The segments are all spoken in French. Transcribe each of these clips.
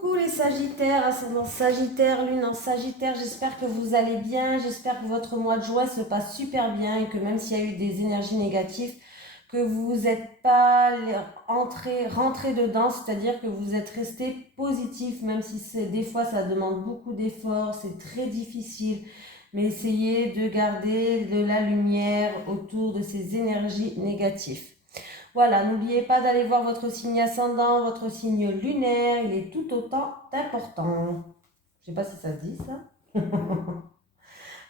Coucou les Sagittaires, ascendant Sagittaire, lune en Sagittaire, j'espère que vous allez bien, j'espère que votre mois de juin se passe super bien et que même s'il y a eu des énergies négatives, que vous n'êtes pas rentré dedans, c'est-à-dire que vous êtes resté positif, même si des fois ça demande beaucoup d'efforts, c'est très difficile, mais essayez de garder de la lumière autour de ces énergies négatives. Voilà, n'oubliez pas d'aller voir votre signe ascendant, votre signe lunaire, il est tout autant important. Je ne sais pas si ça se dit ça.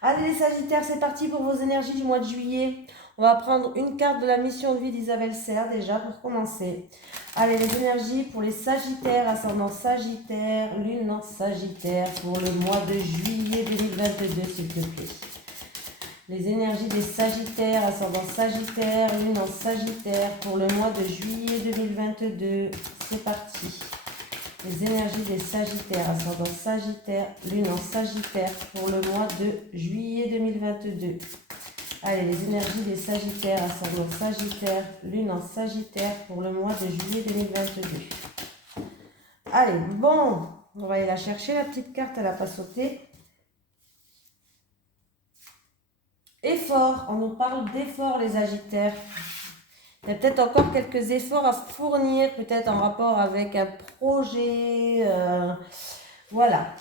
Allez les Sagittaires, c'est parti pour vos énergies du mois de juillet. On va prendre une carte de la mission de vie d'Isabelle Serre déjà pour commencer. Allez, les énergies pour les Sagittaires, ascendant Sagittaire, lune en Sagittaire pour le mois de juillet 2022, s'il te plaît. Les énergies des Sagittaires, ascendant Sagittaire, lune en Sagittaire pour le mois de juillet 2022. C'est parti. Les énergies des Sagittaires, ascendant Sagittaire, lune en Sagittaire pour le mois de juillet 2022. Allez, les énergies des Sagittaires, ascendant Sagittaire, lune en Sagittaire pour le mois de juillet 2022. Allez, bon, on va aller la chercher, la petite carte, elle n'a pas sauté. Efforts, on nous parle d'efforts les Sagittaires. Il y a peut-être encore quelques efforts à fournir, peut-être en rapport avec un projet. Voilà.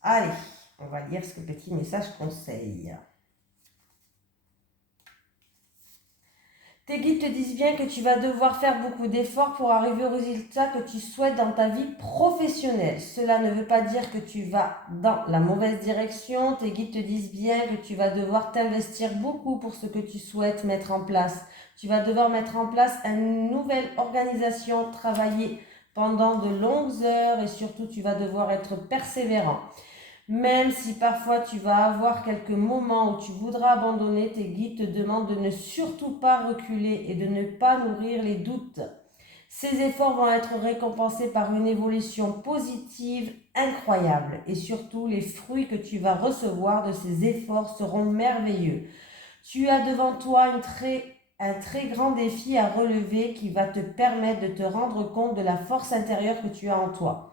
Allez, on va lire ce petit message conseil. Tes guides te disent bien que tu vas devoir faire beaucoup d'efforts pour arriver au résultat que tu souhaites dans ta vie professionnelle. Cela ne veut pas dire que tu vas dans la mauvaise direction. Tes guides te disent bien que tu vas devoir t'investir beaucoup pour ce que tu souhaites mettre en place. Tu vas devoir mettre en place une nouvelle organisation, travailler pendant de longues heures et surtout tu vas devoir être persévérant. Même si parfois tu vas avoir quelques moments où tu voudras abandonner, tes guides te demandent de ne surtout pas reculer et de ne pas nourrir les doutes. Ces efforts vont être récompensés par une évolution positive incroyable et surtout les fruits que tu vas recevoir de ces efforts seront merveilleux. Tu as devant toi un très grand défi à relever qui va te permettre de te rendre compte de la force intérieure que tu as en toi.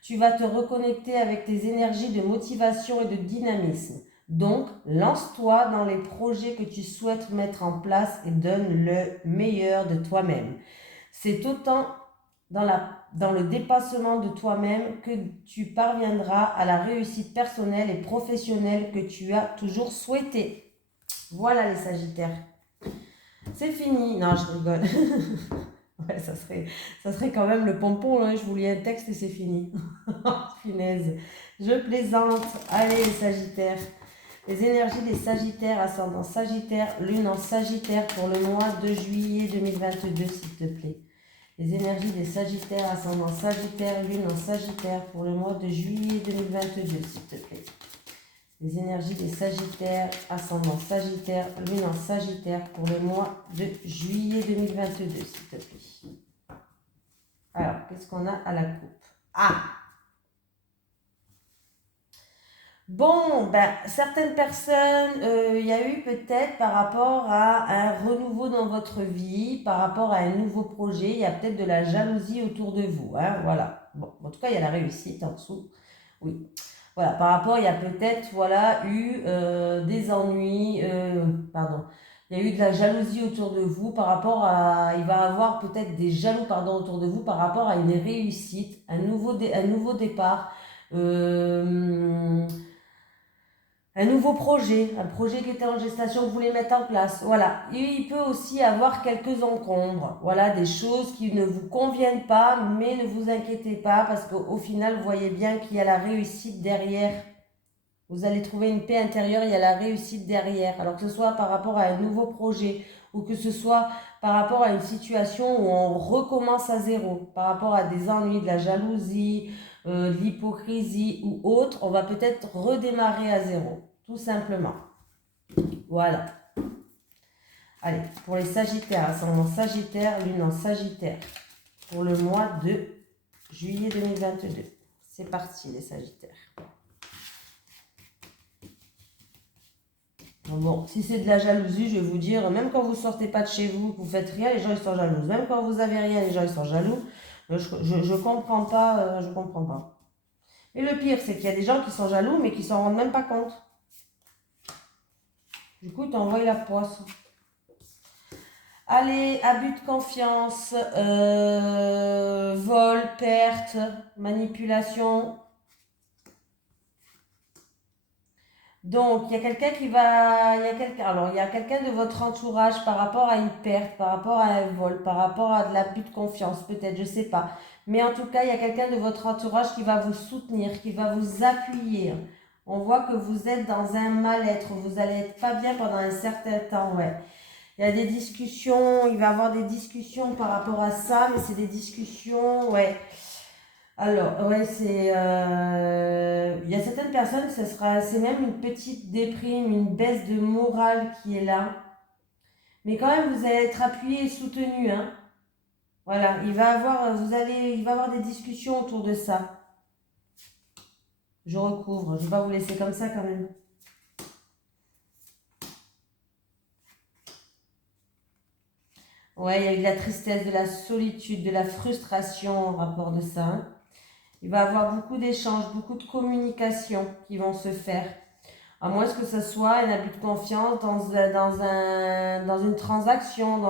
Tu vas te reconnecter avec tes énergies de motivation et de dynamisme. Donc, lance-toi dans les projets que tu souhaites mettre en place et donne le meilleur de toi-même. C'est autant dans le dépassement de toi-même que tu parviendras à la réussite personnelle et professionnelle que tu as toujours souhaité. Voilà les Sagittaires. C'est fini. Non, je rigole. Ouais, ça serait quand même le pompon, hein. Je vous lis un texte et c'est fini. Punaise, je plaisante. Allez les Sagittaires. Les énergies des Sagittaires, ascendant Sagittaire, lune en Sagittaire pour le mois de juillet 2022, s'il te plaît. Les énergies des Sagittaires, ascendant Sagittaire, lune en Sagittaire pour le mois de juillet 2022, s'il te plaît. Les énergies des Sagittaires, ascendant Sagittaire, lune en Sagittaire pour le mois de juillet 2022, s'il te plaît. Alors, qu'est-ce qu'on a à la coupe? Ah! Bon, ben, certaines personnes, il y a eu peut-être par rapport à un renouveau dans votre vie, par rapport à un nouveau projet, il y a peut-être de la jalousie autour de vous, hein, voilà. Bon, en tout cas, il y a la réussite en dessous, oui. Voilà, par rapport, il y a peut-être, voilà, eu des ennuis, pardon, il y a eu de la jalousie autour de vous par rapport à, il va y avoir peut-être des jaloux, pardon, autour de vous par rapport à une réussite, un nouveau départ, un nouveau projet, un projet qui était en gestation que vous voulez mettre en place. Voilà. Et il peut aussi avoir quelques encombres. Voilà, des choses qui ne vous conviennent pas, mais ne vous inquiétez pas parce qu'au final, vous voyez bien qu'il y a la réussite derrière. Vous allez trouver une paix intérieure, il y a la réussite derrière. Alors que ce soit par rapport à un nouveau projet ou que ce soit par rapport à une situation où on recommence à zéro, par rapport à des ennuis, de la jalousie, de l'hypocrisie ou autre, on va peut-être redémarrer à zéro, tout simplement. Voilà. Allez, pour les Sagittaires, ascendant Sagittaire, lune en Sagittaire, pour le mois de juillet 2022. C'est parti les Sagittaires. Bon, si c'est de la jalousie, je vais vous dire, même quand vous ne sortez pas de chez vous, que vous ne faites rien, les gens ils sont jaloux. Même quand vous n'avez rien, les gens ils sont jaloux. Je comprends pas, je comprends pas. Et le pire, c'est qu'il y a des gens qui sont jaloux, mais qui s'en rendent même pas compte. Du coup, ils t'envoient la poisse. Allez, abus de confiance, vol, perte, manipulation. Donc, il y a quelqu'un qui va, il y a quelqu'un de votre entourage par rapport à une perte, par rapport à un vol, par rapport à de l'abus de confiance, peut-être, je sais pas. Mais en tout cas, il y a quelqu'un de votre entourage qui va vous soutenir, qui va vous appuyer. On voit que vous êtes dans un mal-être, vous allez être pas bien pendant un certain temps, ouais. Il y a des discussions, il va y avoir des discussions par rapport à ça, mais c'est des discussions, ouais. Alors, ouais, il y a certaines personnes, c'est même une petite déprime, une baisse de morale qui est là. Mais quand même, vous allez être appuyé et soutenu, hein. Voilà, il va y avoir des discussions autour de ça. Je recouvre, je vais pas vous laisser comme ça quand même. Ouais, il y a eu de la tristesse, de la solitude, de la frustration en rapport de ça, hein. Il va y avoir beaucoup d'échanges, beaucoup de communication qui vont se faire. À moins que ce soit un abus de confiance dans une transaction,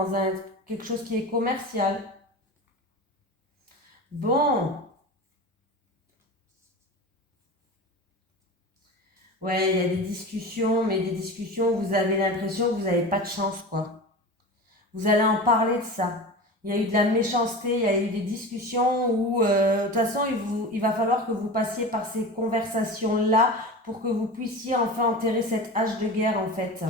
quelque chose qui est commercial. Bon, ouais, il y a des discussions, mais des discussions où vous avez l'impression que vous n'avez pas de chance, quoi. Vous allez en parler de ça. Il y a eu de la méchanceté, il y a eu des discussions où, de toute façon, il va falloir que vous passiez par ces conversations-là pour que vous puissiez enfin enterrer cette hache de guerre, en fait.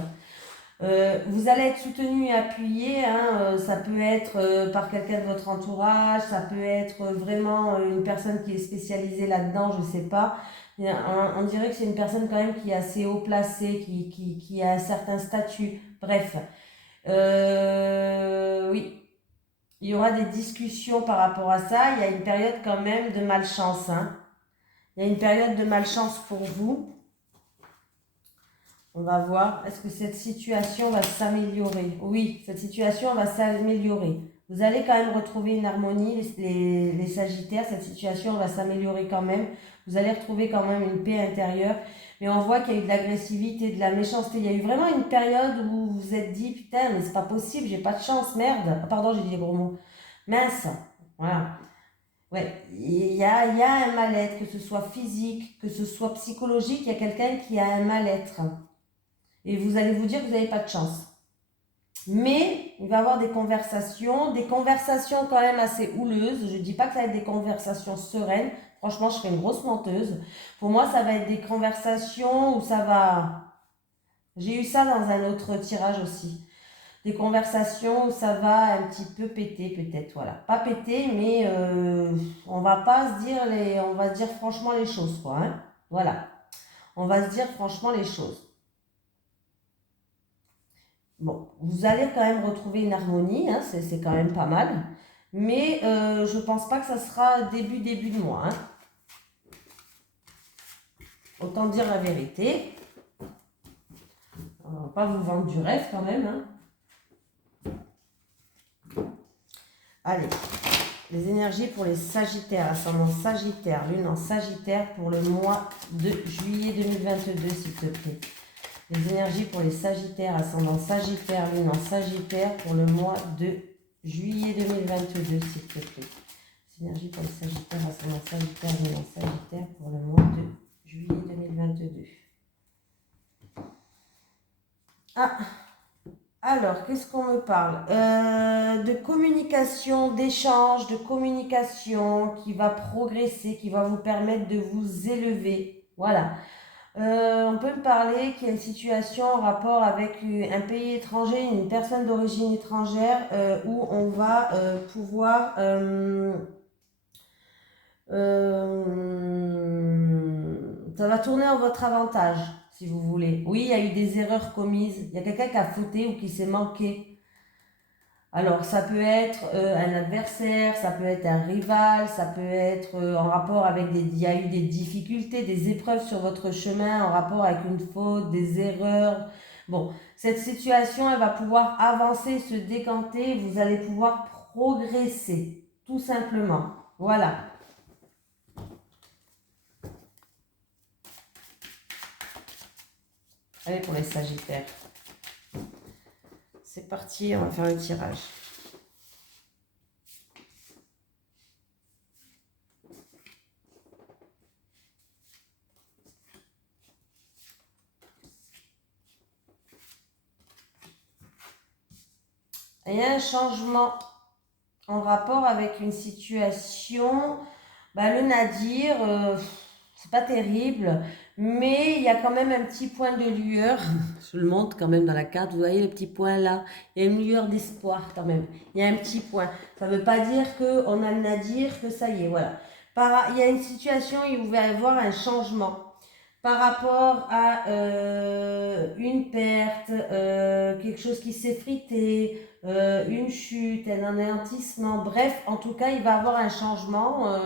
Vous allez être soutenu et appuyé, hein, ça peut être par quelqu'un de votre entourage, ça peut être vraiment une personne qui est spécialisée là-dedans, je sais pas. On dirait que c'est une personne quand même qui est assez haut placée, qui a un certain statut. Bref, oui, il y aura des discussions par rapport à ça. Il y a une période quand même de malchance, hein. Il y a une période de malchance pour vous. On va voir, est-ce que cette situation va s'améliorer? Oui, cette situation va s'améliorer. Vous allez quand même retrouver une harmonie, les Sagittaires, cette situation va s'améliorer quand même. Vous allez retrouver quand même une paix intérieure. Mais on voit qu'il y a eu de l'agressivité, de la méchanceté. Il y a eu vraiment une période où vous vous êtes dit, putain, mais c'est pas possible, j'ai pas de chance, merde. Ah, pardon, j'ai dit des gros mots. Mince, voilà. Ouais, il y a un mal-être, que ce soit physique, que ce soit psychologique, il y a quelqu'un qui a un mal-être. Et vous allez vous dire que vous n'avez pas de chance. Mais il va y avoir des conversations quand même assez houleuses. Je ne dis pas que ça va être des conversations sereines. Franchement, je serai une grosse menteuse. Pour moi, ça va être des conversations où ça va... J'ai eu ça dans un autre tirage aussi. Des conversations où ça va un petit peu péter peut-être, voilà. Pas péter, mais on va pas se dire on va se dire franchement les choses, quoi, hein. Voilà. On va se dire franchement les choses. Bon, vous allez quand même retrouver une harmonie, hein, c'est quand même pas mal. Mais je pense pas que ça sera début de mois, hein. Autant dire la vérité. On va pas vous vendre du rêve quand même, hein. Allez, les énergies pour les Sagittaires, ascendant Sagittaire, lune en Sagittaire pour le mois de juillet 2022, s'il te plaît. Les énergies pour les Sagittaires, ascendant Sagittaire, lune en Sagittaire pour le mois de juillet 2022, s'il te plaît. Les énergies pour les Sagittaires, ascendant Sagittaire, lune en Sagittaire pour le mois de juillet 2022. Ah, alors, qu'est-ce qu'on me parle de communication, d'échange, de communication qui va progresser, qui va vous permettre de vous élever. Voilà. On peut me parler qu'il y a une situation en rapport avec un pays étranger, une personne d'origine étrangère, où on va pouvoir... ça va tourner en votre avantage, si vous voulez. Oui, il y a eu des erreurs commises. Il y a quelqu'un qui a fauté ou qui s'est manqué. Alors, ça peut être un adversaire, ça peut être un rival, ça peut être en rapport avec il y a eu des difficultés, des épreuves sur votre chemin, en rapport avec une faute, des erreurs. Bon, cette situation, elle va pouvoir avancer, se décanter, vous allez pouvoir progresser, tout simplement. Voilà. Allez, pour les Sagittaires. C'est parti, on va faire le tirage. Il y a un changement en rapport avec une situation. Le nadir, c'est pas terrible, mais il y a quand même un petit point de lueur. Je le montre quand même dans la carte. Vous voyez le petit point là? Il y a une lueur d'espoir quand même. Il y a un petit point. Ça ne veut pas dire qu'on a le nadir, que ça y est, voilà. Il y a une situation où il va y avoir un changement par rapport à une perte, quelque chose qui s'est frité, une chute, un anéantissement. Bref, en tout cas, il va y avoir un changement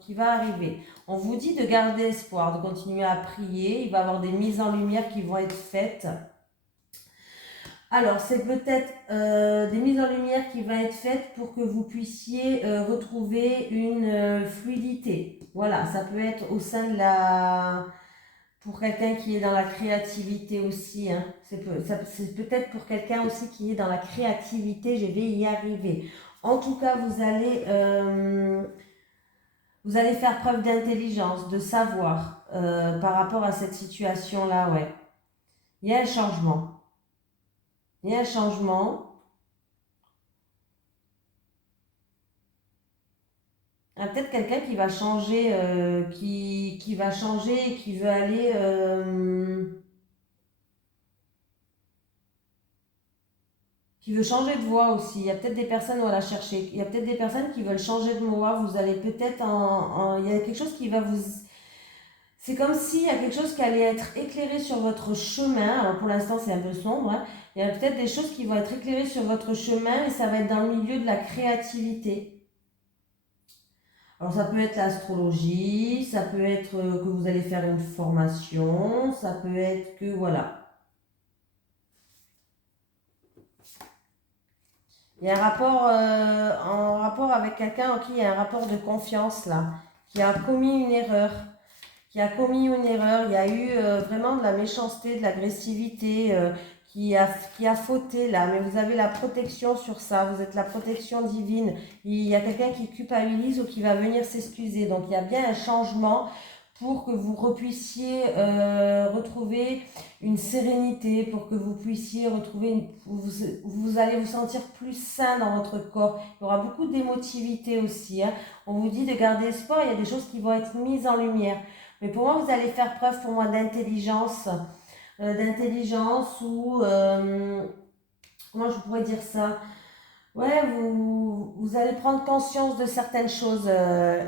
qui va arriver. On vous dit de garder espoir, de continuer à prier. Il va y avoir des mises en lumière qui vont être faites. Alors, c'est peut-être des mises en lumière qui vont être faites pour que vous puissiez retrouver une fluidité. Voilà, ça peut être au sein de la... Pour quelqu'un qui est dans la créativité aussi, hein. C'est peut-être pour quelqu'un aussi qui est dans la créativité, je vais y arriver. En tout cas, vous allez faire preuve d'intelligence, de savoir par rapport à cette situation-là, ouais. Il y a un changement. Il y a un changement. Il y a peut-être quelqu'un qui va changer, qui va changer et qui veut aller... qui veut changer de voie aussi. Il y a peut-être des personnes, voilà, chercher. Il y a peut-être des personnes qui veulent changer de voie. Vous allez peut-être il y a quelque chose qui va vous... C'est comme s'il y a quelque chose qui allait être éclairé sur votre chemin. Alors pour l'instant, c'est un peu sombre, hein. Il y a peut-être des choses qui vont être éclairées sur votre chemin et ça va être dans le milieu de la créativité. Alors ça peut être l'astrologie, ça peut être que vous allez faire une formation, ça peut être que, voilà. Il y a un rapport, en rapport avec quelqu'un en qui il y a un rapport de confiance là, qui a commis une erreur. Il y a eu vraiment de la méchanceté, de l'agressivité, qui a fauté là. Mais vous avez la protection sur ça, vous êtes la protection divine. Il y a quelqu'un qui culpabilise ou qui va venir s'excuser. Donc il y a bien un changement pour que vous puissiez retrouver une sérénité, pour que vous puissiez retrouver, vous allez vous sentir plus sain dans votre corps. Il y aura beaucoup d'émotivité aussi, hein. On vous dit de garder espoir, il y a des choses qui vont être mises en lumière. Mais pour moi, vous allez faire preuve pour moi d'intelligence ou, comment je pourrais dire ça? Ouais, vous allez prendre conscience de certaines choses,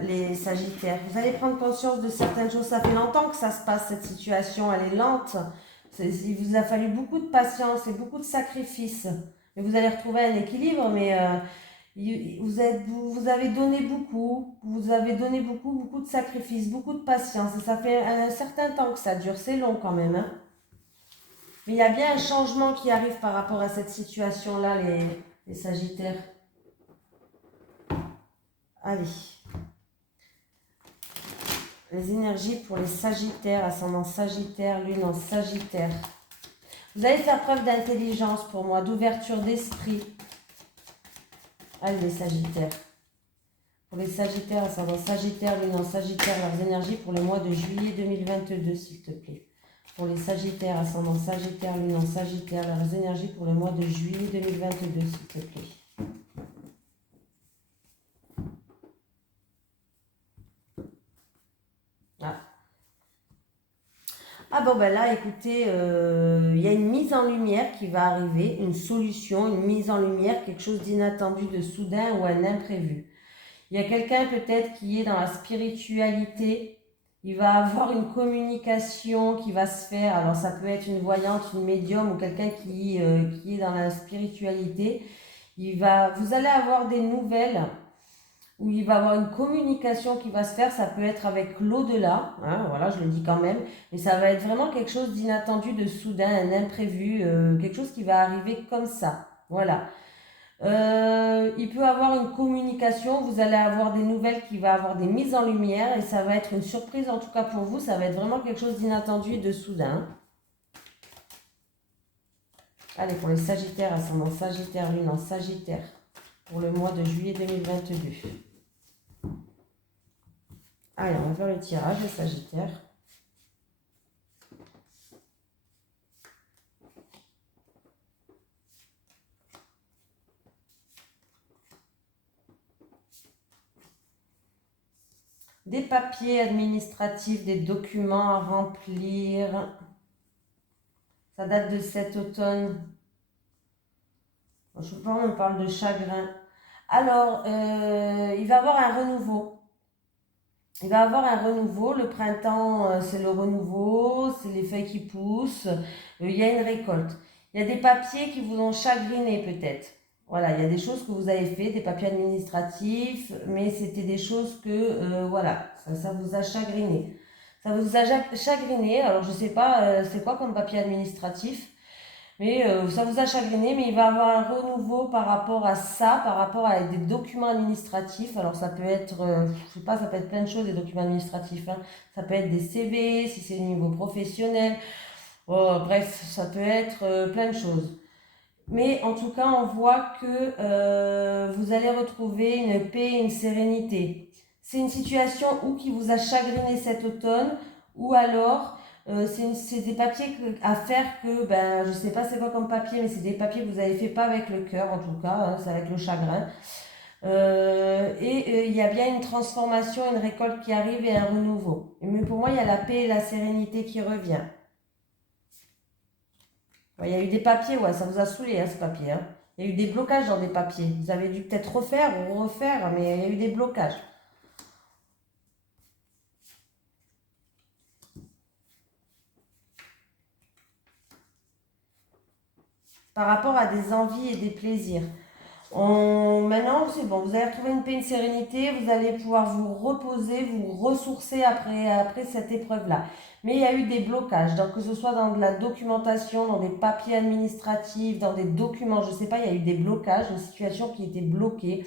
les Sagittaires. Vous allez prendre conscience de certaines choses. Ça fait longtemps que ça se passe, cette situation. Elle est lente. Il vous a fallu beaucoup de patience et beaucoup de sacrifices. Mais vous allez retrouver un équilibre, mais vous avez donné beaucoup. Vous avez donné beaucoup de sacrifices, beaucoup de patience. Et ça fait un certain temps que ça dure. C'est long quand même, hein. Mais il y a bien un changement qui arrive par rapport à cette situation-là, les Sagittaires. Allez. Les énergies pour les Sagittaires, ascendant Sagittaire, lune en Sagittaire. Vous allez faire preuve d'intelligence pour moi, d'ouverture d'esprit. Allez les Sagittaires. Pour les Sagittaires, ascendant Sagittaire, lune en Sagittaire, leurs énergies pour le mois de juillet 2022, s'il te plaît. Pour les Sagittaires, ascendant Sagittaire, lune en Sagittaire, leurs énergies pour le mois de juillet 2022, s'il te plaît. Ah bon, ben là, écoutez, il y a une mise en lumière qui va arriver, une solution, une mise en lumière, quelque chose d'inattendu, de soudain ou un imprévu. Il y a quelqu'un peut-être qui est dans la spiritualité, il va avoir une communication qui va se faire, alors ça peut être une voyante, une médium ou quelqu'un qui est dans la spiritualité. Vous allez avoir des nouvelles où il va y avoir une communication qui va se faire, ça peut être avec l'au-delà, hein, voilà, je le dis quand même, mais ça va être vraiment quelque chose d'inattendu, de soudain, un imprévu, quelque chose qui va arriver comme ça, voilà. Il peut avoir une communication, vous allez avoir des nouvelles qui va avoir des mises en lumière et ça va être une surprise en tout cas pour vous, ça va être vraiment quelque chose d'inattendu et de soudain. Allez, pour les Sagittaires, ascendant Sagittaire, lune en Sagittaire, pour le mois de juillet 2022. Allez, on va faire le tirage des Sagittaires. Des papiers administratifs, des documents à remplir. Ça date de cet automne. Je pense qu'on parle de chagrin. Alors, il va y avoir un renouveau. Il va y avoir un renouveau. Le printemps, c'est le renouveau, c'est les feuilles qui poussent. Il y a une récolte. Il y a des papiers qui vous ont chagriné peut-être. Voilà, il y a des choses que vous avez fait, des papiers administratifs, mais c'était des choses que, voilà, ça vous a chagriné. Ça vous a chagriné, alors je sais pas, c'est quoi comme papier administratif, mais ça vous a chagriné, mais il va y avoir un renouveau par rapport à ça, par rapport à des documents administratifs. Alors ça peut être, je sais pas, ça peut être plein de choses, des documents administratifs, hein. Ça peut être des CV, si c'est au niveau professionnel. Oh, bref, ça peut être plein de choses. Mais en tout cas, on voit que vous allez retrouver une paix, une sérénité. C'est une situation où qui vous a chagriné cet automne, ou alors c'est des papiers à faire que, ben, je ne sais pas c'est quoi comme papier, mais c'est des papiers que vous avez fait pas avec le cœur en tout cas, hein, c'est avec le chagrin. Il y a bien une transformation, une récolte qui arrive et un renouveau. Mais pour moi, il y a la paix et la sérénité qui revient. Ouais, il y a eu des papiers, ouais, ça vous a saoulé, hein, ce papier, hein. Il y a eu des blocages dans des papiers. Vous avez dû peut-être refaire ou refaire, mais il y a eu des blocages. Par rapport à des envies et des plaisirs. Maintenant, c'est bon, vous allez retrouver une paix, une sérénité, vous allez pouvoir vous reposer, vous ressourcer après cette épreuve-là. Mais il y a eu des blocages, donc que ce soit dans de la documentation, dans des papiers administratifs, dans des documents, je ne sais pas, il y a eu des blocages, une situation qui était bloquée.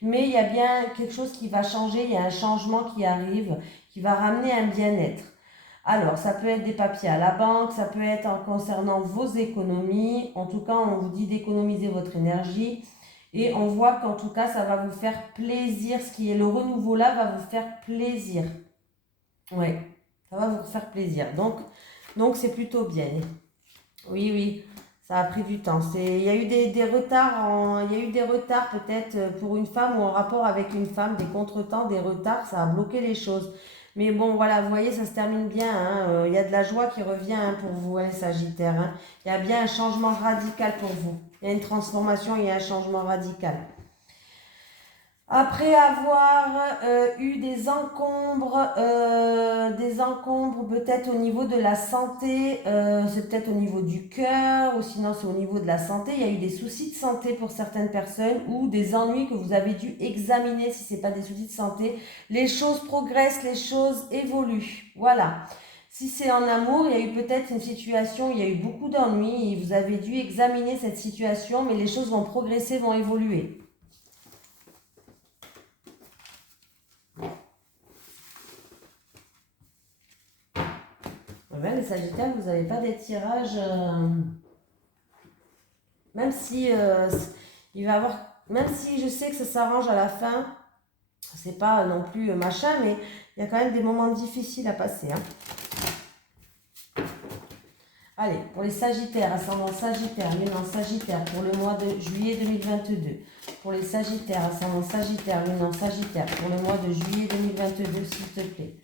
Mais il y a bien quelque chose qui va changer, il y a un changement qui arrive, qui va ramener un bien-être. Alors, ça peut être des papiers à la banque, ça peut être en concernant vos économies. En tout cas, on vous dit d'économiser votre énergie. Et on voit qu'en tout cas, ça va vous faire plaisir. Ce qui est le renouveau là va vous faire plaisir. Oui, ça va vous faire plaisir. Donc c'est plutôt bien. Oui, oui, ça a pris du temps. Il y a eu des retards, il y a eu des retards peut-être pour une femme ou en rapport avec une femme, des contretemps, des retards, ça a bloqué les choses. Mais bon, voilà, vous voyez, ça se termine bien, hein. Il y a de la joie qui revient, hein, pour vous, hein, Sagittaire, hein. Il y a bien un changement radical pour vous. Il y a une transformation, il y a un changement radical. Après avoir eu des encombres peut-être au niveau de la santé, c'est peut-être au niveau du cœur ou sinon c'est au niveau de la santé. Il y a eu des soucis de santé pour certaines personnes ou des ennuis que vous avez dû examiner si ce n'est pas des soucis de santé. Les choses progressent, les choses évoluent. Voilà. Si c'est en amour, il y a eu peut-être une situation, il y a eu beaucoup d'ennuis et vous avez dû examiner cette situation, mais les choses vont progresser, vont évoluer. Ouais, les Sagittaires, vous n'avez pas des tirages, même si il va avoir, même si je sais que ça s'arrange à la fin, c'est pas non plus machin, mais il y a quand même des moments difficiles à passer, hein. Allez, pour les Sagittaires, ascendant Sagittaire, lune en Sagittaire, pour le mois de juillet 2022. Pour les Sagittaires, ascendant Sagittaire, lune en Sagittaire, pour le mois de juillet 2022, s'il te plaît.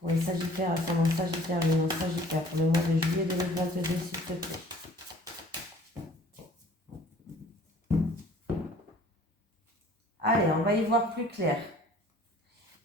Pour les Sagittaires, ascendant Sagittaire, lune en Sagittaire, pour le mois de juillet 2022, s'il te plaît. Allez, on va y voir plus clair.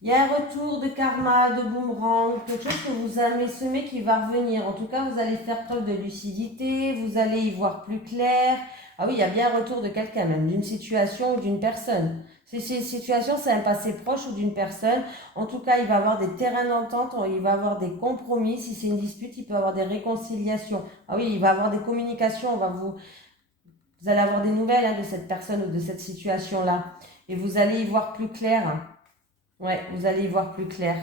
Il y a un retour de karma, de boomerang, quelque chose que vous avez semé qui va revenir. En tout cas, vous allez faire preuve de lucidité, vous allez y voir plus clair. Ah oui, il y a bien un retour de quelqu'un, même d'une situation ou d'une personne. Si c'est une situation, c'est un passé proche ou d'une personne. En tout cas, il va y avoir des terrains d'entente, il va y avoir des compromis. Si c'est une dispute, il peut y avoir des réconciliations. Ah oui, il va y avoir des communications, vous Vous allez avoir des nouvelles hein, de cette personne ou de cette situation-là. Et vous allez y voir plus clair. Ouais, vous allez y voir plus clair.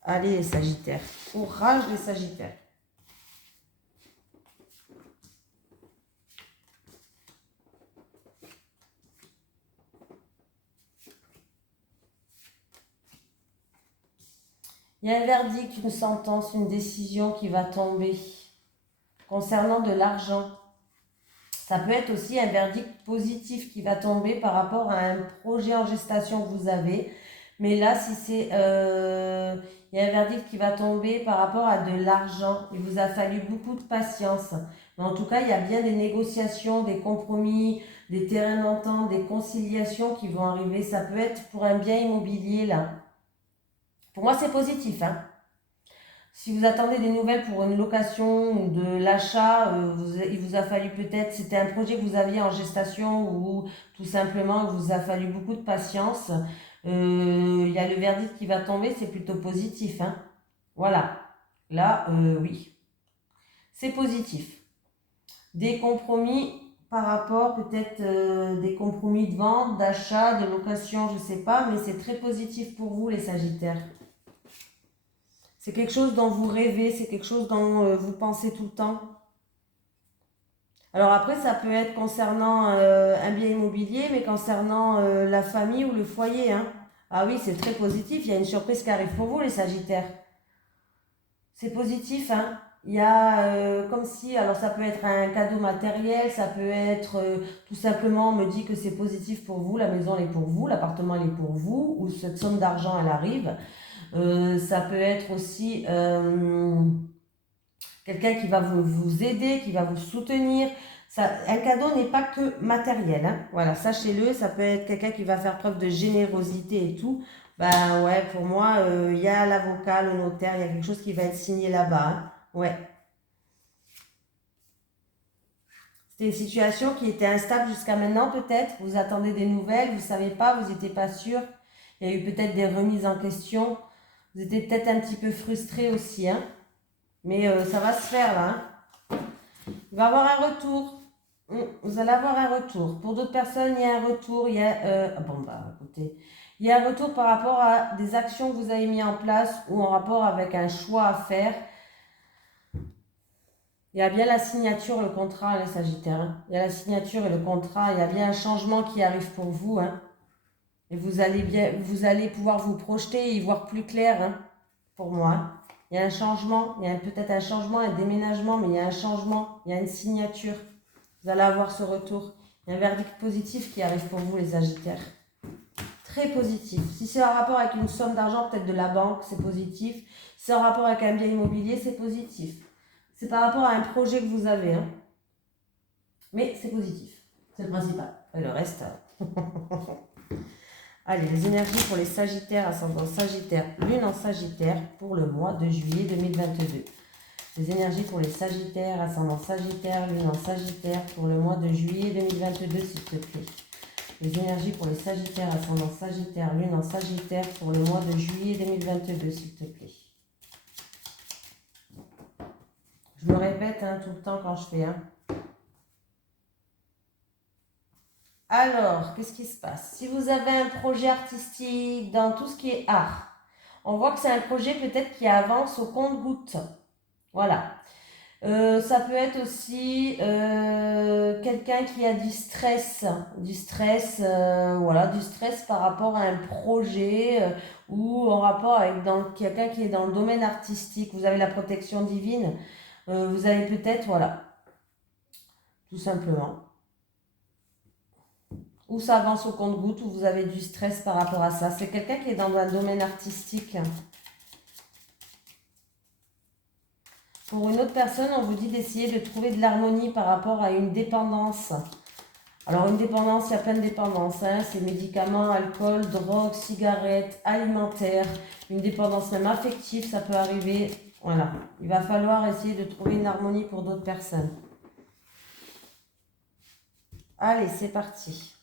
Allez les Sagittaires. Courage les Sagittaires. Il y a un verdict, une sentence, une décision qui va tomber concernant de l'argent. Ça peut être aussi un verdict positif qui va tomber par rapport à un projet en gestation que vous avez. Mais là, si c'est, il y a un verdict qui va tomber par rapport à de l'argent. Il vous a fallu beaucoup de patience. Mais en tout cas, il y a bien des négociations, des compromis, des terrains d'entente, des conciliations qui vont arriver. Ça peut être pour un bien immobilier là. Pour moi, c'est positif, hein. Si vous attendez des nouvelles pour une location ou de l'achat, il vous a fallu peut-être, c'était un projet que vous aviez en gestation ou tout simplement il vous a fallu beaucoup de patience. Il y a le verdict qui va tomber, c'est plutôt positif, hein. Voilà. Là, oui, c'est positif. Des compromis par rapport, peut-être des compromis de vente, d'achat, de location, je ne sais pas, mais c'est très positif pour vous les Sagittaires. C'est quelque chose dont vous rêvez, c'est quelque chose dont vous pensez tout le temps. Alors après, ça peut être concernant un bien immobilier, mais concernant la famille ou le foyer, hein. Ah oui, c'est très positif, il y a une surprise qui arrive pour vous, les Sagittaires. C'est positif, hein. Il y a comme si, alors ça peut être un cadeau matériel, ça peut être tout simplement, on me dit que c'est positif pour vous, la maison elle est pour vous, l'appartement elle est pour vous, ou cette somme d'argent elle arrive. Ça peut être aussi quelqu'un qui va vous aider, qui va vous soutenir. Ça, un cadeau n'est pas que matériel, hein. Voilà, sachez-le, ça peut être quelqu'un qui va faire preuve de générosité et tout. Ben ouais, pour moi, il y a l'avocat, le notaire, il y a quelque chose qui va être signé là-bas, hein. Ouais. C'était une situation qui était instable jusqu'à maintenant, peut-être. Vous attendez des nouvelles, vous ne savez pas, vous n'étiez pas sûr. Il y a eu peut-être des remises en question. Vous étiez peut-être un petit peu frustré aussi, hein. Mais ça va se faire là, hein. Il va y avoir un retour. Vous allez avoir un retour. Pour d'autres personnes, il y a un retour. Il y a, bon, bah, écoutez, il y a un retour par rapport à des actions que vous avez mis en place ou en rapport avec un choix à faire. Il y a bien la signature, le contrat, les Sagittaires, hein. Il y a la signature et le contrat. Il y a bien un changement qui arrive pour vous, hein. Et vous allez pouvoir vous projeter et y voir plus clair, hein, pour moi, hein. Il y a un changement, il y a peut-être un changement, un déménagement, mais il y a un changement, il y a une signature. Vous allez avoir ce retour. Il y a un verdict positif qui arrive pour vous, les Sagittaires. Très positif. Si c'est en rapport avec une somme d'argent, peut-être de la banque, c'est positif. Si c'est en rapport avec un bien immobilier, c'est positif. C'est par rapport à un projet que vous avez, hein. Mais c'est positif. C'est le principal. Et le reste... Allez, les énergies pour les Sagittaires, ascendant Sagittaire, lune en Sagittaire pour le mois de juillet 2022. Les énergies pour les Sagittaires, ascendant Sagittaire, lune en Sagittaire pour le mois de juillet 2022, s'il te plaît. Les énergies pour les Sagittaires, ascendant Sagittaire, lune en Sagittaire pour le mois de juillet 2022, s'il te plaît. Je me répète hein, tout le temps quand je fais. Hein. Alors, qu'est-ce qui se passe? Si vous avez un projet artistique dans tout ce qui est art, on voit que c'est un projet peut-être qui avance au compte-gouttes. Voilà. Ça peut être aussi quelqu'un qui a voilà, du stress par rapport à un projet ou en rapport avec quelqu'un qui est dans le domaine artistique. Vous avez la protection divine, vous avez peut-être, voilà, tout simplement. Ou ça avance au compte-gouttes, ou vous avez du stress par rapport à ça. C'est quelqu'un qui est dans un domaine artistique. Pour une autre personne, on vous dit d'essayer de trouver de l'harmonie par rapport à une dépendance. Alors une dépendance, il y a plein de dépendances, hein. C'est médicaments, alcool, drogue, cigarettes, alimentaire, une dépendance même affective, ça peut arriver. Voilà, il va falloir essayer de trouver une harmonie pour d'autres personnes. Allez, c'est parti.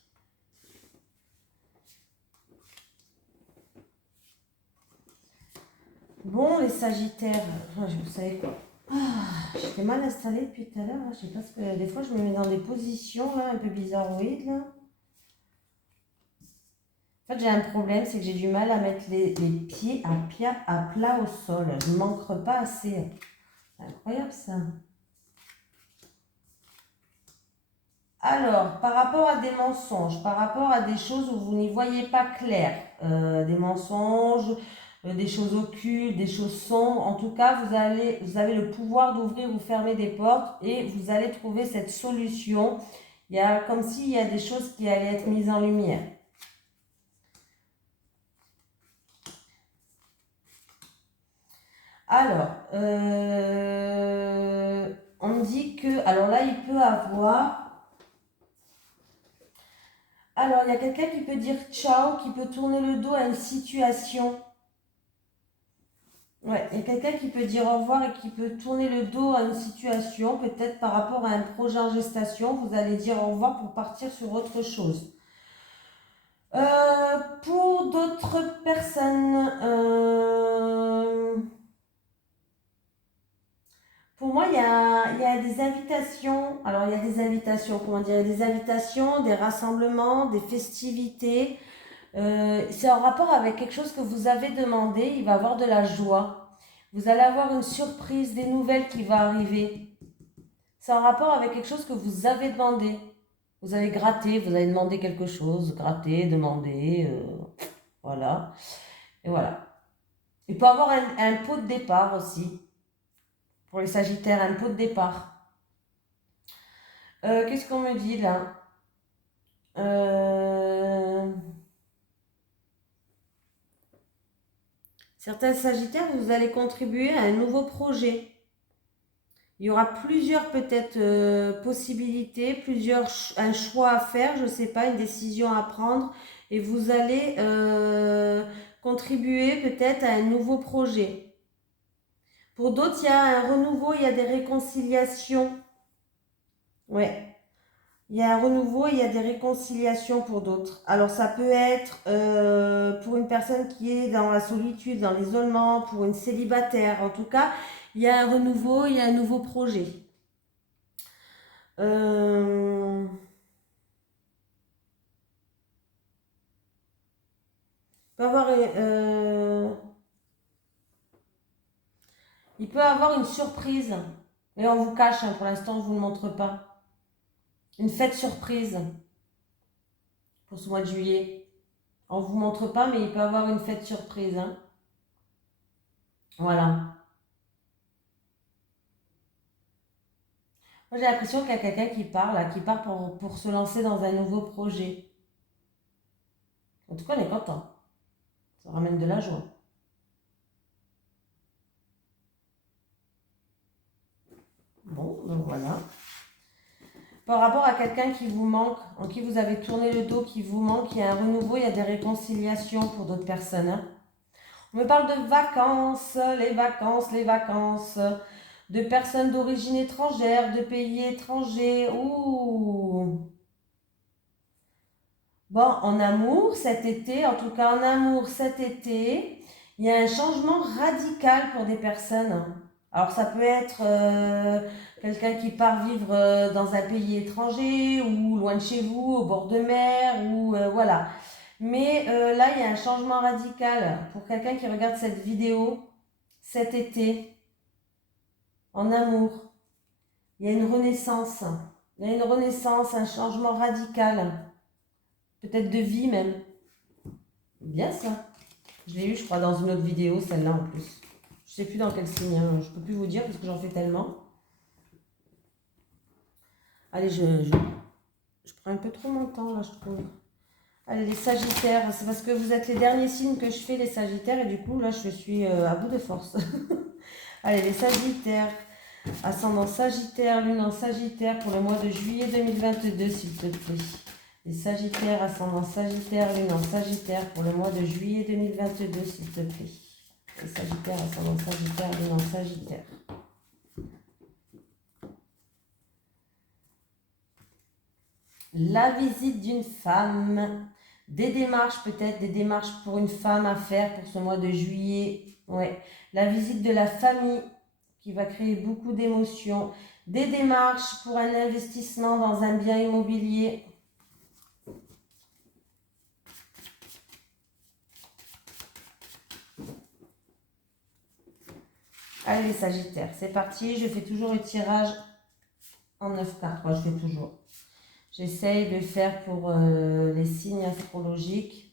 Bon, les Sagittaires, vous savez quoi? J'étais mal installée depuis tout à l'heure. Je sais pas ce que. Des fois, je me mets dans des positions là, un peu bizarroïdes là. En fait, j'ai un problème, c'est que j'ai du mal à mettre les pieds à plat au sol. Je ne m'ancre pas assez. C'est incroyable ça. Alors, par rapport à des mensonges, par rapport à des choses où vous n'y voyez pas clair, des mensonges, des choses occultes, des choses sombres, en tout cas, vous avez le pouvoir d'ouvrir ou fermer des portes et vous allez trouver cette solution. Il y a comme s'il y a des choses qui allaient être mises en lumière. Alors, on me dit que, alors là, il peut avoir. Alors, il y a quelqu'un qui peut dire ciao, qui peut tourner le dos à une situation. Ouais, il y a quelqu'un qui peut dire au revoir et qui peut tourner le dos à une situation, peut-être par rapport à un projet en gestation. Vous allez dire au revoir pour partir sur autre chose. Pour d'autres personnes, pour moi, il y a des invitations. Alors, il y a des invitations, comment dire, il y a des invitations, des rassemblements, des festivités. C'est en rapport avec quelque chose que vous avez demandé. Il va y avoir de la joie. Vous allez avoir une surprise, des nouvelles qui vont arriver. C'est en rapport avec quelque chose que vous avez demandé. Vous avez gratté, vous avez demandé quelque chose, gratté, demandé, voilà. Et voilà. Il peut y avoir un pot de départ aussi. Pour les Sagittaires, un pot de départ. Qu'est-ce qu'on me dit là? Certains Sagittaires, vous allez contribuer à un nouveau projet. Il y aura plusieurs peut-être possibilités, un choix à faire, je ne sais pas, une décision à prendre. Et vous allez contribuer peut-être à un nouveau projet. Pour d'autres, il y a un renouveau, il y a des réconciliations. Ouais. Il y a un renouveau, il y a des réconciliations pour d'autres. Alors ça peut être pour une personne qui est dans la solitude, dans l'isolement, pour une célibataire. En tout cas, il y a un renouveau, il y a un nouveau projet. Peut avoir, il peut avoir une surprise. Mais on vous cache, hein, pour l'instant, on ne vous le montre pas. Une fête surprise pour ce mois de juillet. On ne vous montre pas, mais il peut avoir une fête surprise. Hein. Voilà. Moi, j'ai l'impression qu'il y a quelqu'un qui part, là, qui part pour se lancer dans un nouveau projet. En tout cas, on est content. Ça ramène de la joie. Bon, donc voilà. Par rapport à quelqu'un qui vous manque, en qui vous avez tourné le dos, qui vous manque, il y a un renouveau, il y a des réconciliations pour d'autres personnes. Hein. On me parle de vacances, les vacances, les vacances, de personnes d'origine étrangère, de pays étrangers. Ouh. Bon, en amour cet été, en tout cas en amour cet été, il y a un changement radical pour des personnes. Alors ça peut être quelqu'un qui part vivre dans un pays étranger ou loin de chez vous, au bord de mer, ou voilà. Mais là, il y a un changement radical pour quelqu'un qui regarde cette vidéo cet été, en amour. Il y a une renaissance. Il y a une renaissance, un changement radical. Peut-être de vie même. Bien ça. Je l'ai eu, je crois, dans une autre vidéo, celle-là en plus. Je sais plus dans quel signe, hein. Je peux plus vous dire parce que j'en fais tellement. Allez, je prends un peu trop mon temps là, je trouve. Allez, les Sagittaires, c'est parce que vous êtes les derniers signes que je fais, les Sagittaires, et du coup, là, je suis à bout de force. Allez, les Sagittaires, ascendant Sagittaire, lune en Sagittaire pour le mois de juillet 2022, s'il te plaît. Les Sagittaires, ascendant Sagittaire, lune en Sagittaire pour le mois de juillet 2022, s'il te plaît. Les Sagittaires, ascendant Sagittaire, lune en Sagittaire. La visite d'une femme. Des démarches peut-être, des démarches pour une femme à faire pour ce mois de juillet. Ouais. La visite de la famille qui va créer beaucoup d'émotions. Des démarches pour un investissement dans un bien immobilier. Allez les Sagittaires, c'est parti. Je fais toujours le tirage en 9 cartes. Moi, je fais toujours. J'essaye de le faire pour les signes astrologiques.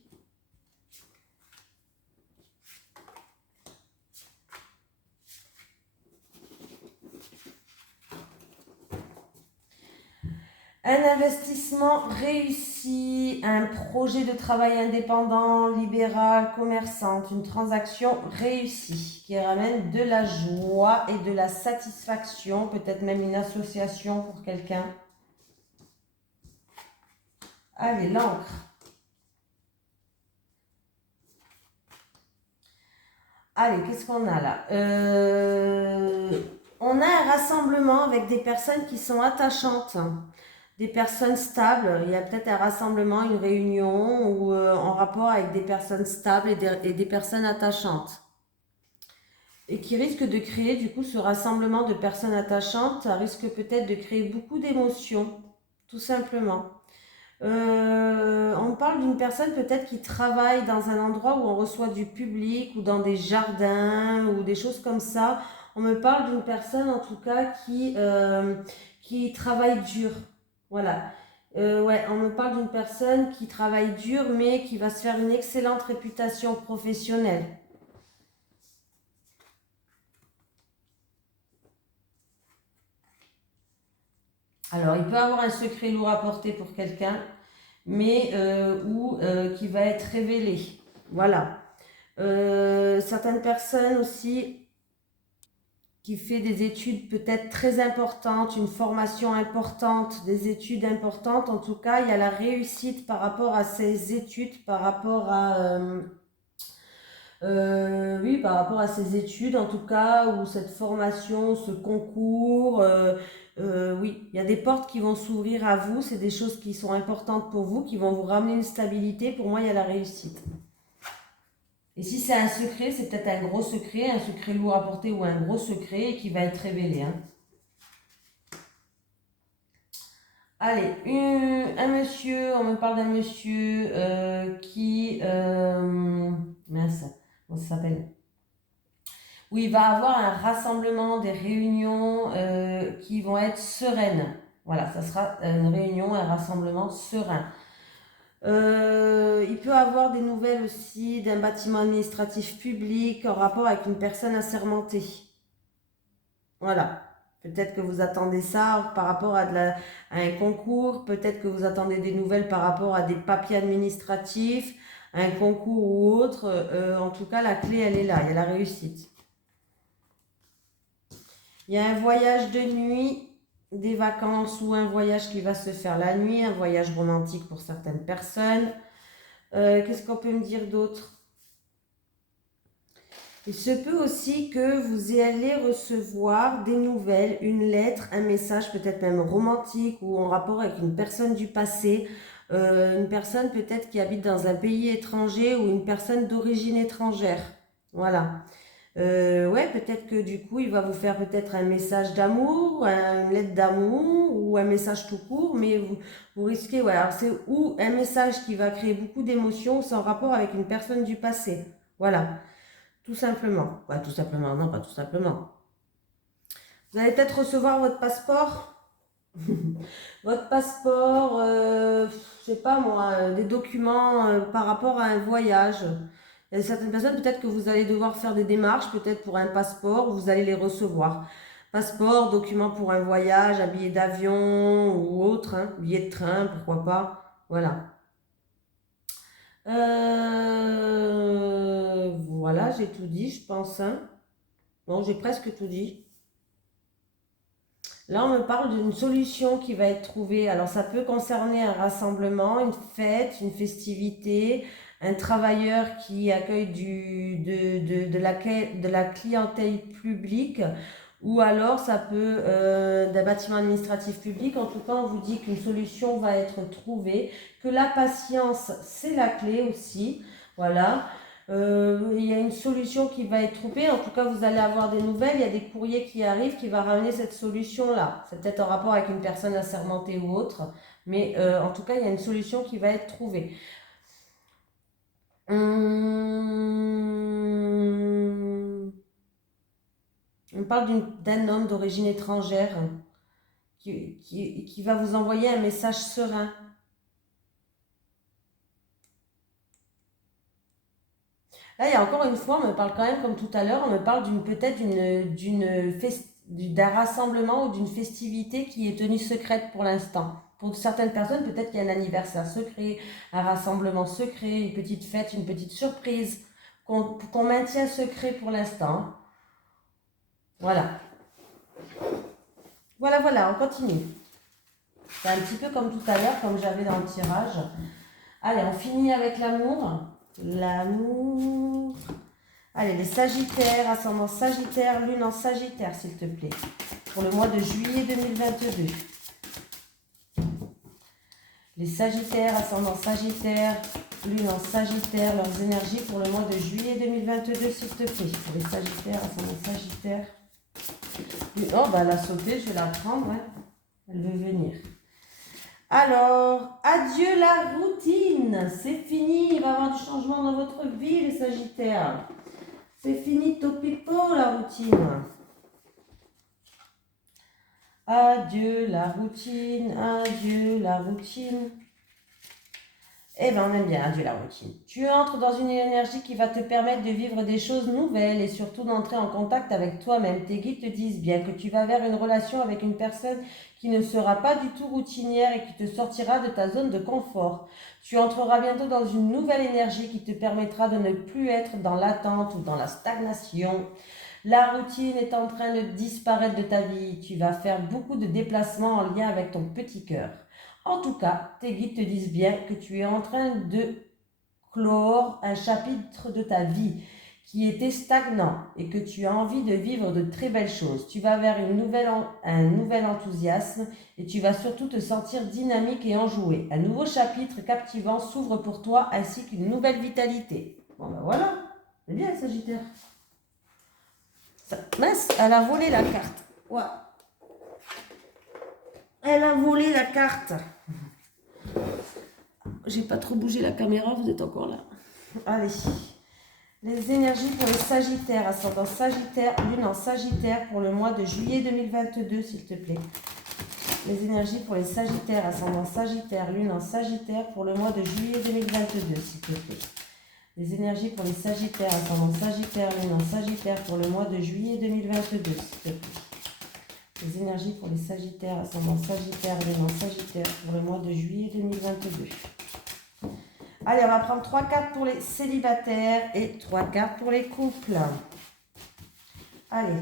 Un investissement réussi, un projet de travail indépendant, libéral, commerçante, une transaction réussie qui ramène de la joie et de la satisfaction, peut-être même une association pour quelqu'un. Allez, l'encre. Allez, qu'est-ce qu'on a là? On a un rassemblement avec des personnes qui sont attachantes, des personnes stables. Il y a peut-être un rassemblement, une réunion ou en rapport avec des personnes stables et des personnes attachantes. Et qui risque de créer, du coup, ce rassemblement de personnes attachantes, ça risque peut-être de créer beaucoup d'émotions, tout simplement. On parle d'une personne peut-être qui travaille dans un endroit où on reçoit du public ou dans des jardins ou des choses comme ça. On me parle d'une personne en tout cas qui travaille dur. Voilà. Ouais, on me parle d'une personne qui travaille dur mais qui va se faire une excellente réputation professionnelle. Alors, il peut avoir un secret lourd à porter pour quelqu'un, mais qui va être révélé. Voilà. Certaines personnes aussi qui fait des études peut-être très importantes, une formation importante, des études importantes. En tout cas, il y a la réussite par rapport à ces études, par rapport à oui, par rapport à ces études, en tout cas, ou cette formation, ce concours. Oui, il y a des portes qui vont s'ouvrir à vous. C'est des choses qui sont importantes pour vous, qui vont vous ramener une stabilité. Pour moi, il y a la réussite. Et si c'est un secret, c'est peut-être un secret lourd à porter ou un gros secret qui va être révélé. Hein. Allez, un monsieur, on me parle d'un monsieur mince, comment ça s'appelle? Où il va avoir un rassemblement, des réunions qui vont être sereines. Voilà, ça sera une réunion, un rassemblement serein. Il peut avoir des nouvelles aussi d'un bâtiment administratif public en rapport avec une personne assermentée. Voilà. Peut-être que vous attendez ça par rapport à un concours, peut-être que vous attendez des nouvelles par rapport à des papiers administratifs, un concours ou autre. En tout cas, la clé, elle est là, il y a la réussite. Il y a un voyage de nuit, des vacances ou un voyage qui va se faire la nuit, un voyage romantique pour certaines personnes. Qu'est-ce qu'on peut me dire d'autre? Il se peut aussi que vous allez recevoir des nouvelles, une lettre, un message peut-être même romantique ou en rapport avec une personne du passé, une personne peut-être qui habite dans un pays étranger ou une personne d'origine étrangère. Voilà. Ouais, peut-être que du coup, il va vous faire peut-être un message d'amour, une lettre d'amour ou un message tout court, mais vous risquez, ouais, alors c'est ou un message qui va créer beaucoup d'émotions sans rapport avec une personne du passé. Voilà, tout simplement. Ouais, tout simplement, non, pas tout simplement. Vous allez peut-être recevoir votre passeport. Votre passeport, je sais pas moi, des documents par rapport à un voyage. Il y a certaines personnes, peut-être que vous allez devoir faire des démarches, peut-être pour un passeport, vous allez les recevoir. Passeport, document pour un voyage, un billet d'avion ou autre, hein, billet de train, pourquoi pas. Voilà. Voilà, j'ai tout dit, je pense. Hein. Bon, j'ai presque tout dit. Là, on me parle d'une solution qui va être trouvée. Alors, ça peut concerner un rassemblement, une fête, une festivité, un travailleur qui accueille de la clientèle publique ou alors ça peut d'un bâtiment administratif public. En tout cas, on vous dit qu'une solution va être trouvée, que la patience, c'est la clé aussi. Voilà. Il y a une solution qui va être trouvée. En tout cas, vous allez avoir des nouvelles. Il y a des courriers qui arrivent qui vont ramener cette solution-là. C'est peut-être en rapport avec une personne assermentée ou autre. Mais en tout cas, il y a une solution qui va être trouvée. On parle d'un homme d'origine étrangère qui va vous envoyer un message serein. Là, il y a encore une fois, on me parle quand même, comme tout à l'heure, on me parle peut-être d'un rassemblement ou d'une festivité qui est tenue secrète pour l'instant. Pour certaines personnes, peut-être qu'il y a un anniversaire secret, un rassemblement secret, une petite fête, une petite surprise qu'on maintient secret pour l'instant. Voilà. Voilà, on continue. C'est un petit peu comme tout à l'heure, comme j'avais dans le tirage. Allez, on finit avec l'amour. L'amour. Allez, les Sagittaires, ascendant Sagittaire, lune en Sagittaire, s'il te plaît. Pour le mois de juillet 2022. Les Sagittaires, ascendant Sagittaire, lune en Sagittaire, leurs énergies pour le mois de juillet 2022, s'il te plaît. Pour les Sagittaires, ascendant Sagittaire. Oh, bah, elle a sauté, je vais la prendre. Hein. Elle veut venir. Alors, adieu la routine. C'est fini. Il va y avoir du changement dans votre vie, les Sagittaires. C'est fini, topipo, la routine. Adieu la routine, adieu la routine. Eh bien, on aime bien adieu la routine. Tu entres dans une énergie qui va te permettre de vivre des choses nouvelles et surtout d'entrer en contact avec toi-même. Tes guides te disent bien que tu vas vers une relation avec une personne qui ne sera pas du tout routinière et qui te sortira de ta zone de confort. Tu entreras bientôt dans une nouvelle énergie qui te permettra de ne plus être dans l'attente ou dans la stagnation. La routine est en train de disparaître de ta vie. Tu vas faire beaucoup de déplacements en lien avec ton petit cœur. En tout cas, tes guides te disent bien que tu es en train de clore un chapitre de ta vie qui était stagnant et que tu as envie de vivre de très belles choses. Tu vas vers un nouvel enthousiasme et tu vas surtout te sentir dynamique et enjoué. Un nouveau chapitre captivant s'ouvre pour toi ainsi qu'une nouvelle vitalité. Bon ben voilà, c'est bien Sagittaire. Mince, elle a volé la carte. Ouais. Elle a volé la carte. J'ai pas trop bougé la caméra, vous êtes encore là. Allez. Les énergies pour les Sagittaires, ascendant Sagittaire, lune en Sagittaire pour le mois de juillet 2022, s'il te plaît. Les énergies pour les Sagittaires, ascendant Sagittaire, lune en Sagittaire pour le mois de juillet 2022, s'il te plaît. Les énergies pour les Sagittaires, ascendant Sagittaire, lune en Sagittaire pour le mois de juillet 2022, s'il te plaît. Les énergies pour les Sagittaires, ascendant Sagittaire, lune en Sagittaire pour le mois de juillet 2022. Allez, on va prendre 3 cartes pour les célibataires et 3 cartes pour les couples. Allez,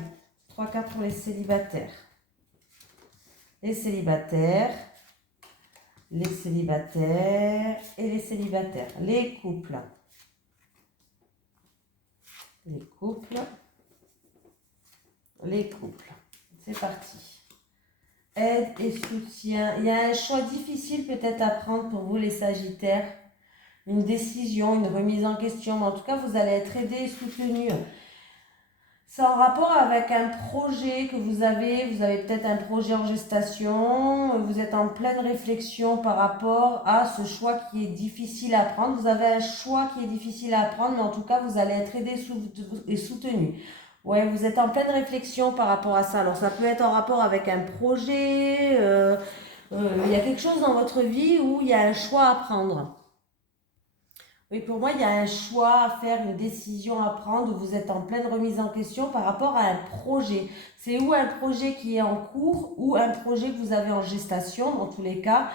3 cartes pour les célibataires. Les célibataires, les célibataires et les célibataires. Les couples. Les couples. Les couples. C'est parti. Aide et soutien. Il y a un choix difficile peut-être à prendre pour vous les Sagittaires. Une décision, une remise en question. Mais en tout cas, vous allez être aidé et soutenu. C'est en rapport avec un projet que vous avez. Vous avez peut-être un projet en gestation. Vous êtes en pleine réflexion par rapport à ce choix qui est difficile à prendre. Vous avez un choix qui est difficile à prendre, mais en tout cas, vous allez être aidé et soutenu. Ouais, vous êtes en pleine réflexion par rapport à ça. Alors, ça peut être en rapport avec un projet. Il y a quelque chose dans votre vie où il y a un choix à prendre. Oui, pour moi, il y a un choix à faire, une décision à prendre où vous êtes en pleine remise en question par rapport à un projet. C'est ou un projet qui est en cours ou un projet que vous avez en gestation, dans tous les cas,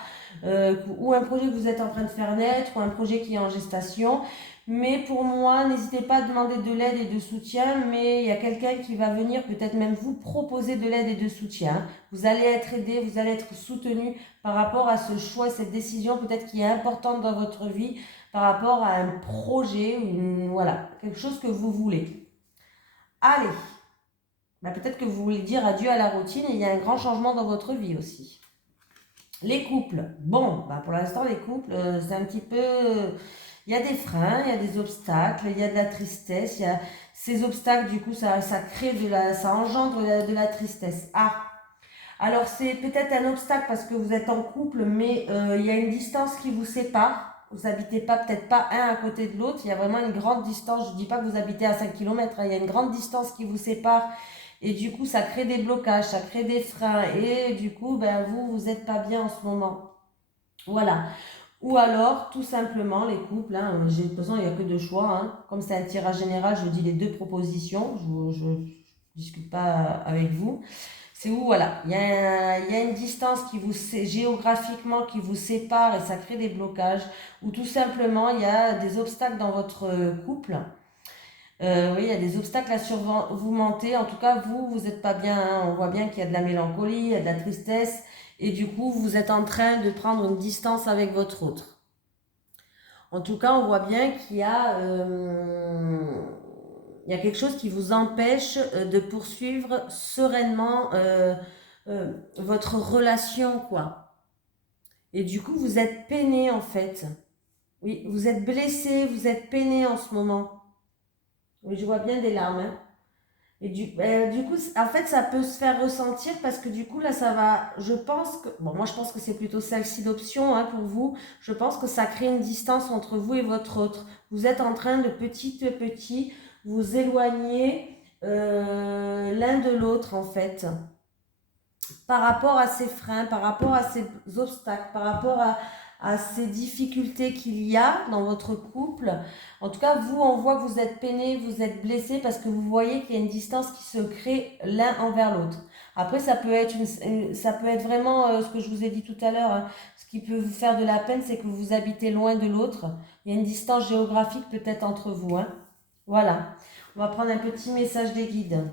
ou un projet que vous êtes en train de faire naître ou un projet qui est en gestation. Mais pour moi, n'hésitez pas à demander de l'aide et de soutien, mais il y a quelqu'un qui va venir peut-être même vous proposer de l'aide et de soutien. Vous allez être aidé, vous allez être soutenu par rapport à ce choix, cette décision peut-être qui est importante dans votre vie, par rapport à un projet, voilà, quelque chose que vous voulez. Allez, Là, peut-être que vous voulez dire adieu à la routine et il y a un grand changement dans votre vie aussi. Les couples. Bon, bah pour l'instant, les couples, c'est un petit peu... Il y a des freins, il y a des obstacles, il y a de la tristesse. Il y a ces obstacles, du coup, ça crée ça engendre de la tristesse. Ah, alors c'est peut-être un obstacle parce que vous êtes en couple, mais il y a une distance qui vous sépare. Vous n'habitez pas, peut-être pas un à côté de l'autre. Il y a vraiment une grande distance. Je ne dis pas que vous habitez à 5 km. Il y a une grande distance qui vous sépare. Et du coup, ça crée des blocages, ça crée des freins. Et du coup, ben, vous n'êtes pas bien en ce moment. Voilà. Ou alors, tout simplement, les couples, hein, de toute façon, il n'y a que deux choix. Hein. Comme c'est un tirage général, je dis les deux propositions. Je ne discute pas avec vous. C'est où, voilà, il y a une distance géographiquement qui vous sépare et ça crée des blocages. Ou tout simplement, il y a des obstacles dans votre couple. Oui, il y a des obstacles à surmonter. En tout cas, vous n'êtes pas bien. Hein. On voit bien qu'il y a de la mélancolie, il y a de la tristesse. Et du coup, vous êtes en train de prendre une distance avec votre autre. En tout cas, on voit bien qu'il y a quelque chose qui vous empêche de poursuivre sereinement votre relation, quoi. Et du coup, vous êtes peiné, en fait. Oui, vous êtes blessé, vous êtes peiné en ce moment. Oui, je vois bien des larmes. Hein. Et du coup, en fait, ça peut se faire ressentir parce que du coup, là, ça va, je pense que, bon, moi, je pense que c'est plutôt celle-ci d'option hein, pour vous. Je pense que ça crée une distance entre vous et votre autre. Vous êtes en train de petit à petit vous éloigner l'un de l'autre, en fait. Par rapport à ces freins, par rapport à ces obstacles, par rapport à ces difficultés qu'il y a dans votre couple. En tout cas, vous, on voit que vous êtes peiné, vous êtes blessé parce que vous voyez qu'il y a une distance qui se crée l'un envers l'autre. Après, ça peut être vraiment ce que je vous ai dit tout à l'heure. Hein. Ce qui peut vous faire de la peine, c'est que vous habitez loin de l'autre. Il y a une distance géographique peut-être entre vous. Hein. Voilà. On va prendre un petit message des guides.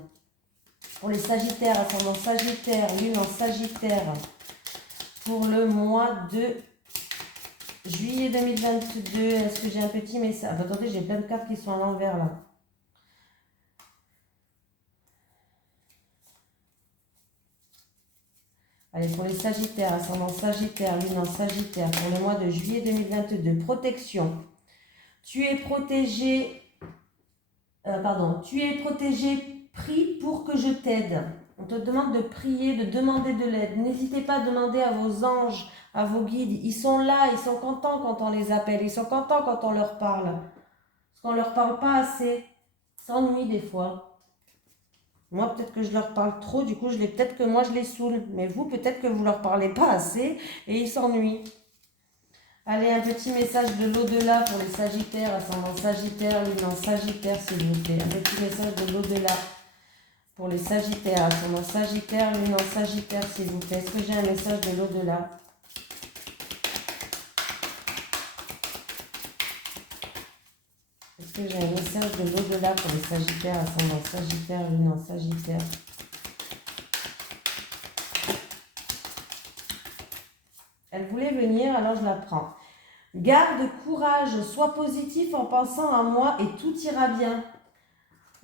Pour les Sagittaires, ascendant Sagittaire, Lune en Sagittaire, pour le mois de juillet 2022. Est-ce que j'ai un petit message? Attendez, j'ai plein de cartes qui sont à l'envers là. Allez, pour les Sagittaires, ascendant Sagittaire, Lune en Sagittaire, pour le mois de juillet 2022. Protection. Tu es protégé. Tu es protégé, prie pour que je t'aide. On te demande de prier, de demander de l'aide. N'hésitez pas à demander à vos anges, à vos guides. Ils sont là, ils sont contents quand on les appelle. Ils sont contents quand on leur parle. Parce qu'on ne leur parle pas assez. Ils s'ennuient des fois. Moi, peut-être que je leur parle trop. Du coup, peut-être que moi, je les saoule. Mais vous, peut-être que vous ne leur parlez pas assez et ils s'ennuient. Allez, un petit message de l'au-delà pour les Sagittaires, ascendant Sagittaire, Lune en Sagittaire, s'il vous plaît. Un petit message de l'au-delà pour les Sagittaires, ascendant Sagittaire, Lune en Sagittaire, s'il vous plaît. Est-ce que j'ai un message de l'au-delà? Est-ce que j'ai un message de l'au-delà pour les Sagittaires, ascendant Sagittaire, Lune en Sagittaire? Elle voulait venir, alors je la prends. Garde courage, sois positif en pensant à moi et tout ira bien.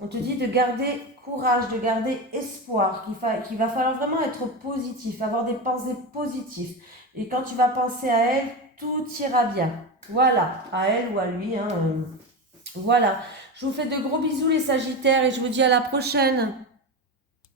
On te dit de garder courage, de garder espoir, qu'il va falloir vraiment être positif, avoir des pensées positives. Et quand tu vas penser à elle, tout ira bien. Voilà, à elle ou à lui. Hein, voilà. Je vous fais de gros bisous les Sagittaires et je vous dis à la prochaine.